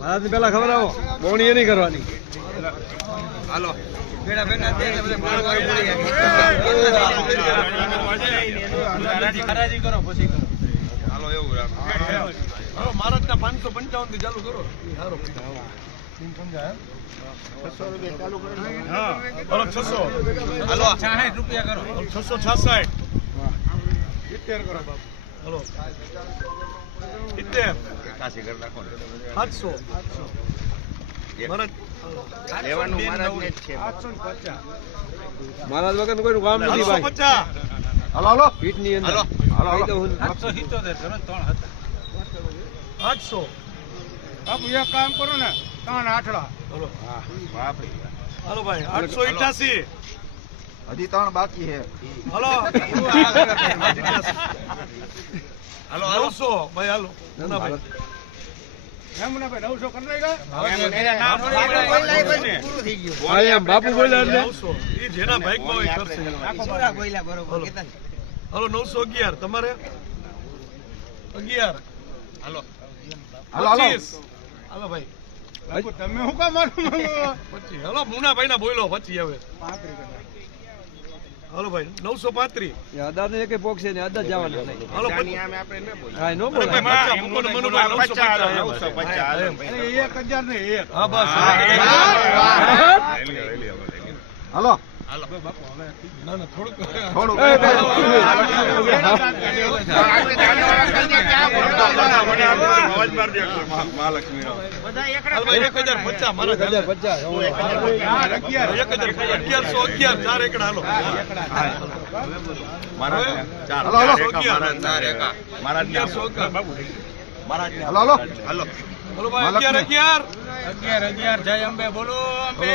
મહારાજ પેલા ખબર આવો બોણી એ નહીં કરવાની. હાલો હરાજી કરો પછી કરો. હાલો એવું રાખો. મહારાજ ના 555 થી ચાલુ કરો. હાલો 600 હાલો 66 રૂપિયા કરો. 666 70 કરો બાપુ. હાલો 70 કાશી કરી નાખો ને. 700 મહારાજ લેવાનું મહારાજ ને જ છે. 850 મહારાજ વગર કોઈનું કામ નથી ભાઈ. 850 હાલો હાલો પીઠ ની અંદર હાલો. હાલો હાલો 877 કરો 3 હતા 800 બાપુ એક કામ કરો ને 3 આઠડા. હાલો બાપરે. હાલો ભાઈ 888 હજી 3 બાકી છે. હાલો હાલો 900 ભાઈ હાલો મુનાભાઈ 900 કરી નાખ્યા. હા એમ બાપુ બોલ્યા એટલે 900 ઈ જેના બાઈક માં હોય કરશે. હાલો 911 તમારે 11 હાલો હાલો હાલો 25 હાલો ભાઈ તમે શું કામ 25 હાલો મુનાભાઈ ના બોલો 25 હવે હાલો ભાઈ 935 અદાદ એક પોક છે ને અદાદ જવાના હાલો આની આમે આપણે ન બોલીએ. હા નો ભાઈ, બોલાય પચાસ, મૂકો ને મનુભાઈ 950 હા બસ હાલો ના ના થોડુંક થોડું હાલો ભાઈ 1050 મારા 1050 1111 4 એકડા હાલો હાલો હાલો મહારાજ ને આપો. 1111 હાલો હાલો હાલો હાલો ભાઈ 1111 માલક ને. 11 જય અંબે બોલો અંબે